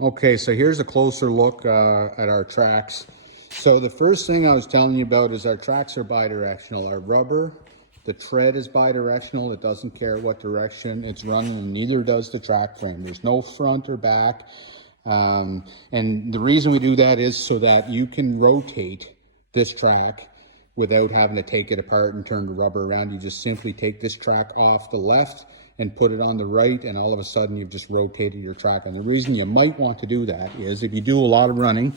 Okay, so here's a closer look at our tracks. So the first thing I was telling you about is our tracks are bidirectional. Our rubber, the tread is bidirectional. It doesn't care what direction it's running, and neither does the track frame. There's no front or back. And the reason we do that is so that you can rotate this track without having to take it apart and turn the rubber around. You just simply take this track off the left and put it on the right, and all of a sudden you've just rotated your track. And the reason you might want to do that is if you do a lot of running,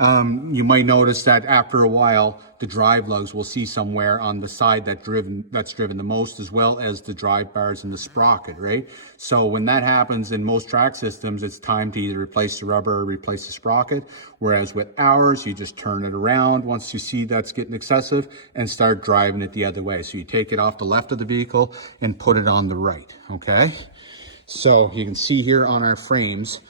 you might notice that after a while, the drive lugs will see somewhere on the side that's driven the most, as well as the drive bars and the sprocket, right? So when that happens in most track systems, it's time to either replace the rubber or replace the sprocket. Whereas with ours, you just turn it around once you see that's getting excessive and start driving it the other way. So you take it off the left of the vehicle and put it on the right, okay? So you can see here on our frames,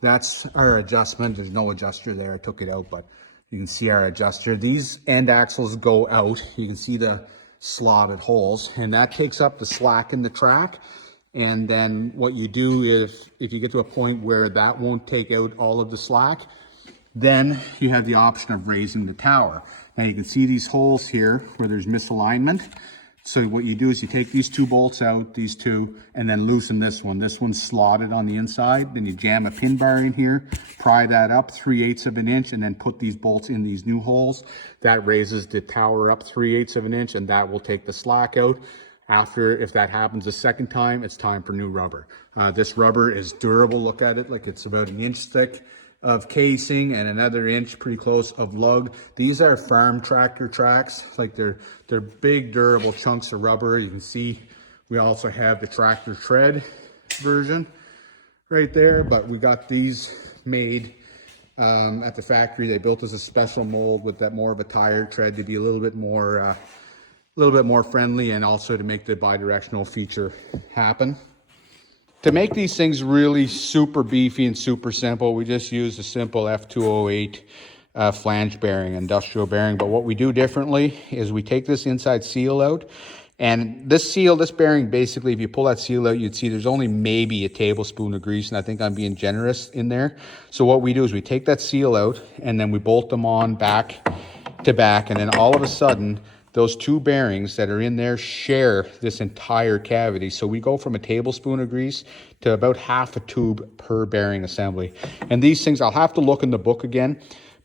that's our adjustment. There's no adjuster there. I took it out, but you can see our adjuster. These end axles go out. You can see the slotted holes, and that takes up the slack in the track. And then what you do is, if you get to a point where that won't take out all of the slack, then you have the option of raising the tower. Now you can see these holes here where there's misalignment. So what you do is you take these two bolts out, these two, and then loosen this one. This one's slotted on the inside. Then you jam a pin bar in here, pry that up 3/8 of an inch, and then put these bolts in these new holes. That raises the tower up 3/8 of an inch, and that will take the slack out. After, if that happens a second time, it's time for new rubber. This rubber is durable. Look at it, like it's about an inch thick of casing and another inch pretty close of lug. These are farm tractor tracks. Like they're big durable chunks of rubber. You can see we also have the tractor tread version right there, but we got these made at the factory. They built as a special mold with that more of a tire tread to be a little bit more friendly, and also to make the bidirectional feature happen. To make these things really super beefy and super simple, we just use a simple F208 flange bearing, industrial bearing. But what we do differently is we take this inside seal out, and this bearing, basically, if you pull that seal out, you'd see there's only maybe a tablespoon of grease, and I think I'm being generous in there. So what we do is we take that seal out, and then we bolt them on back to back, and then all of a sudden, those two bearings that are in there share this entire cavity. So we go from a tablespoon of grease to about half a tube per bearing assembly. And these things, I'll have to look in the book again,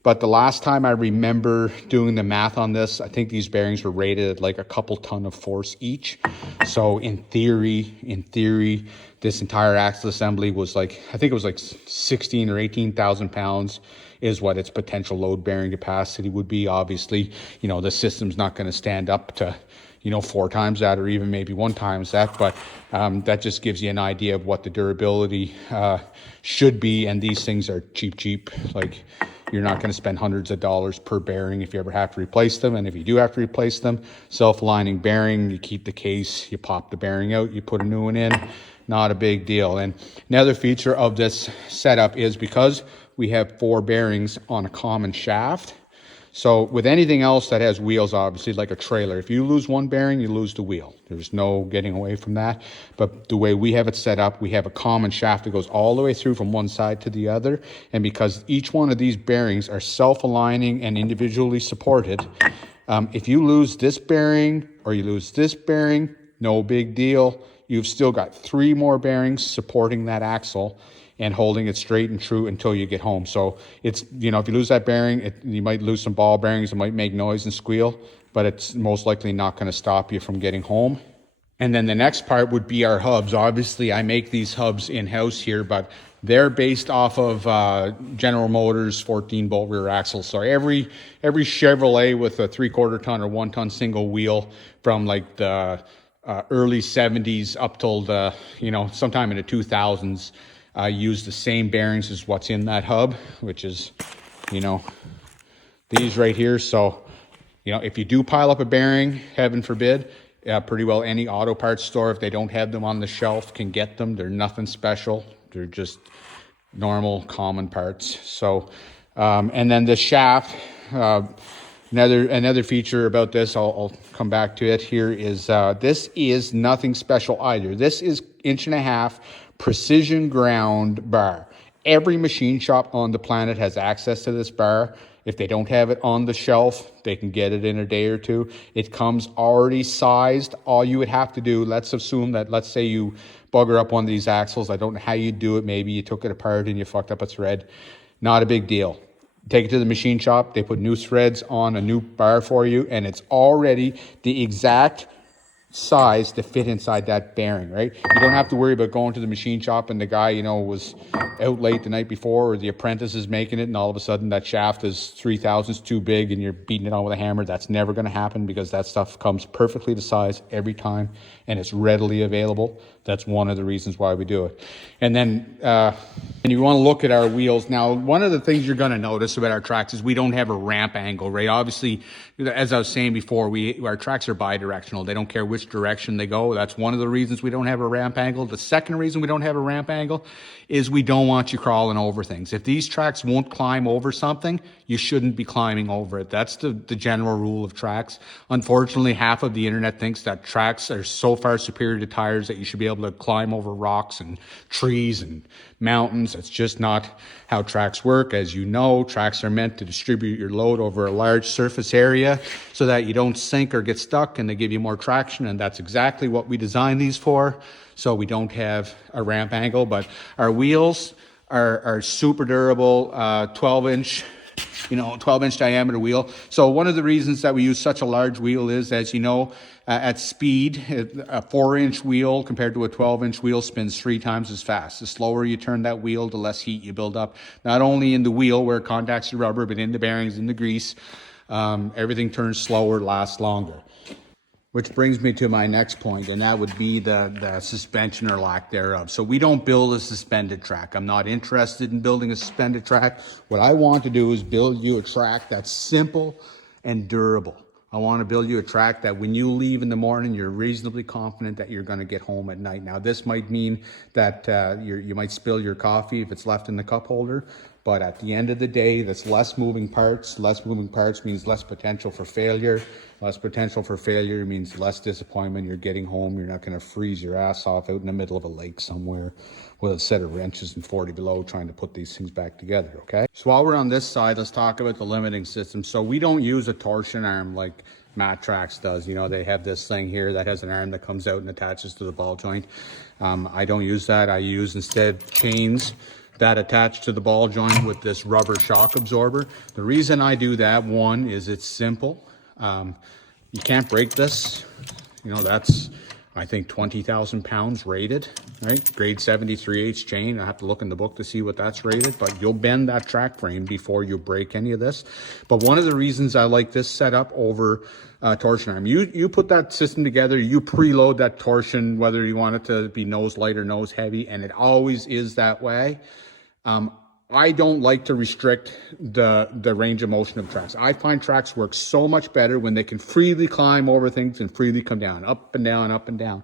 but the last time I remember doing the math on this, I think these bearings were rated at like a couple ton of force each. So in theory, this entire axle assembly was like, I think it was like 16 or 18,000 pounds is what its potential load bearing capacity would be. Obviously, you know, the system's not going to stand up to, you know, 4 times that or even maybe 1 times that, but that just gives you an idea of what the durability should be. And these things are cheap. Like, you're not going to spend hundreds of dollars per bearing if you ever have to replace them. And if you do have to replace them, self-aligning bearing, you keep the case, you pop the bearing out, you put a new one in, not a big deal. And another feature of this setup is because we have 4 bearings on a common shaft. So with anything else that has wheels, obviously, like a trailer, if you lose one bearing, you lose the wheel. There's no getting away from that. But the way we have it set up, we have a common shaft that goes all the way through from one side to the other. And because each one of these bearings are self-aligning and individually supported, if you lose this bearing or you lose this bearing, no big deal. You've still got 3 more bearings supporting that axle and holding it straight and true until you get home. So it's, you know, if you lose that bearing, you might lose some ball bearings, it might make noise and squeal, but it's most likely not going to stop you from getting home. And then the next part would be our hubs. Obviously, I make these hubs in-house here, but they're based off of General Motors 14-bolt rear axles. So every Chevrolet with a 3/4 ton or 1 ton single wheel from like the early 70s up till the, you know, sometime in the 2000s, use the same bearings as what's in that hub, which is, you know, these right here. So, you know, if you do pile up a bearing, heaven forbid, pretty well any auto parts store, if they don't have them on the shelf, can get them. They're nothing special. They're just normal, common parts. So, and then the shaft, another feature about this, I'll come back to it here, is this is nothing special either. This is 1.5 inch precision ground bar. Every machine shop on the planet has access to this bar. If they don't have it on the shelf, they can get it in a day or two. It comes already sized. All you would have to do, let's assume that, let's say you bugger up one of these axles. I don't know how you do it. Maybe you took it apart and you fucked up a thread. Not a big deal. Take it to the machine shop. They put new threads on a new bar for you, and it's already the exact size to fit inside that bearing, right? You don't have to worry about going to the machine shop and the guy, you know, was out late the night before, or the apprentice is making it and all of a sudden that shaft is 3 thousandths too big and you're beating it on with a hammer. That's never going to happen, because that stuff comes perfectly to size every time and it's readily available. That's one of the reasons why we do it. And then and you want to look at our wheels. Now, one of the things you're going to notice about our tracks is we don't have a ramp angle, right? Obviously, as I was saying before, our tracks are bi-directional. They don't care which direction they go. That's one of the reasons we don't have a ramp angle. The second reason we don't have a ramp angle is we don't want you crawling over things. If these tracks won't climb over something, you shouldn't be climbing over it. That's the general rule of tracks. Unfortunately, half of the internet thinks that tracks are so far superior to tires that you should be able to climb over rocks and trees and mountains. It's just not how tracks work. As you know, tracks are meant to distribute your load over a large surface area so that you don't sink or get stuck, and they give you more traction, and that's exactly what we designed these for. So we don't have a ramp angle, but our wheels are super durable, 12-inch, 12-inch diameter wheel. So one of the reasons that we use such a large wheel is, as you know, at speed, a 4-inch wheel compared to a 12-inch wheel spins 3 times as fast. The slower you turn that wheel, the less heat you build up, not only in the wheel where it contacts the rubber, but in the bearings, in the grease. Everything turns slower, lasts longer. Which brings me to my next point, and that would be the suspension or lack thereof. So we don't build a suspended track. I'm not interested in building a suspended track. What I want to do is build you a track that's simple and durable. I want to build you a track that when you leave in the morning, you're reasonably confident that you're going to get home at night. Now, this might mean that you might spill your coffee if it's left in the cup holder, but at the end of the day, that's less moving parts. Less moving parts means less potential for failure. Less potential for failure means less disappointment. You're getting home. You're not going to freeze your ass off out in the middle of a lake somewhere with a set of wrenches and 40 below trying to put these things back together, okay? So while we're on this side, let's talk about the limiting system. So we don't use a torsion arm like Rubitracks does. You know, they have this thing here that has an arm that comes out and attaches to the ball joint. I don't use that. I use instead chains that attach to the ball joint with this rubber shock absorber. The reason I do that, one, is it's simple. You can't break this. You know, that's, I think, 20,000 pounds rated, right? Grade 73/8 chain. I have to look in the book to see what that's rated, but you'll bend that track frame before you break any of this. But one of the reasons I like this setup over torsion arm, you put that system together, you preload that torsion, whether you want it to be nose light or nose heavy, and it always is that way. I don't like to restrict the range of motion of tracks. I find tracks work so much better when they can freely climb over things and freely come down, up and down, up and down.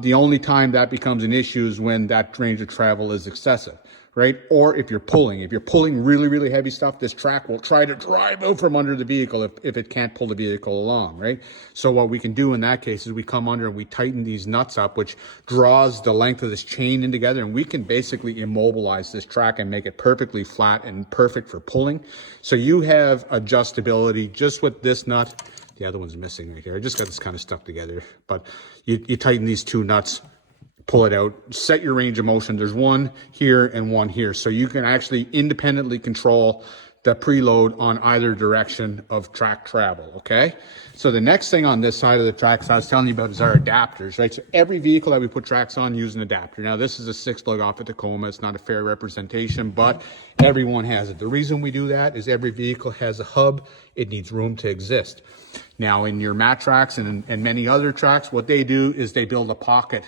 The only time that becomes an issue is when that range of travel is excessive, right? Or if you're pulling really, really heavy stuff, this track will try to drive out from under the vehicle if it can't pull the vehicle along, right? So what we can do in that case is we come under and we tighten these nuts up, which draws the length of this chain in together, and we can basically immobilize this track and make it perfectly flat and perfect for pulling. So you have adjustability just with this nut. The other one's missing right here. I just got this kind of stuck together, but you tighten these 2 nuts, pull it out, set your range of motion. There's one here and one here. So you can actually independently control the preload on either direction of track travel, okay? So the next thing on this side of the tracks I was telling you about is our adapters, right? So every vehicle that we put tracks on uses an adapter. Now this is a 6-lug off a Tacoma. It's not a fair representation, but everyone has it. The reason we do that is every vehicle has a hub. It needs room to exist. Now in your Rubitracks and many other tracks, what they do is they build a pocket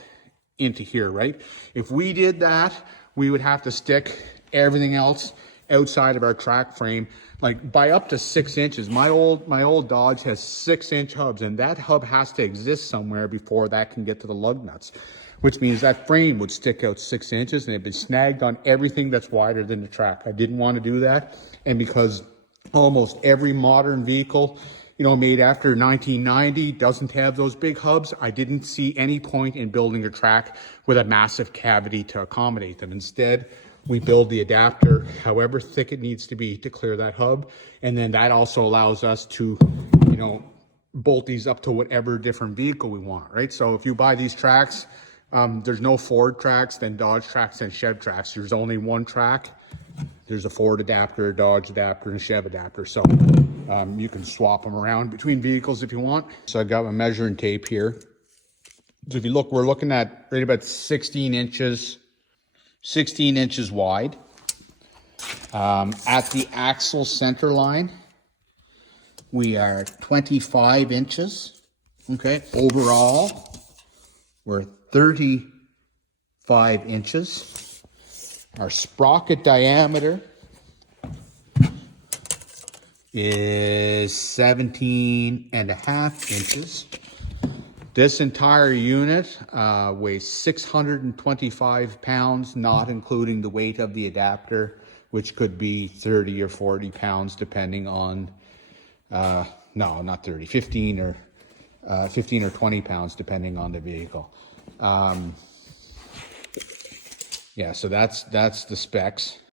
into here, right? If we did that, we would have to stick everything else outside of our track frame, like by up to 6 inches. My old Dodge has 6-inch hubs, and that hub has to exist somewhere before that can get to the lug nuts, which means that frame would stick out 6 inches and it'd be snagged on everything that's wider than the track. I didn't want to do that, and because almost every modern vehicle, you know, made after 1990 doesn't have those big hubs, I didn't see any point in building a track with a massive cavity to accommodate them. Instead, we build the adapter however thick it needs to be to clear that hub. And then that also allows us to, you know, bolt these up to whatever different vehicle we want, right? So if you buy these tracks, there's no Ford tracks, then Dodge tracks, and Chev tracks. There's only one track. There's a Ford adapter, a Dodge adapter, and a Chev adapter. So you can swap them around between vehicles if you want. So I got my measuring tape here. So if you look, we're looking at right about 16 inches wide. At the axle center line, we are 25 inches. Okay, overall, we're 35 inches. Our sprocket diameter is 17.5 inches. This entire unit weighs 625 pounds, not including the weight of the adapter, which could be 30 or 40 pounds depending on, no, not 30, 15 or 20 pounds depending on the vehicle. Yeah, so that's the specs.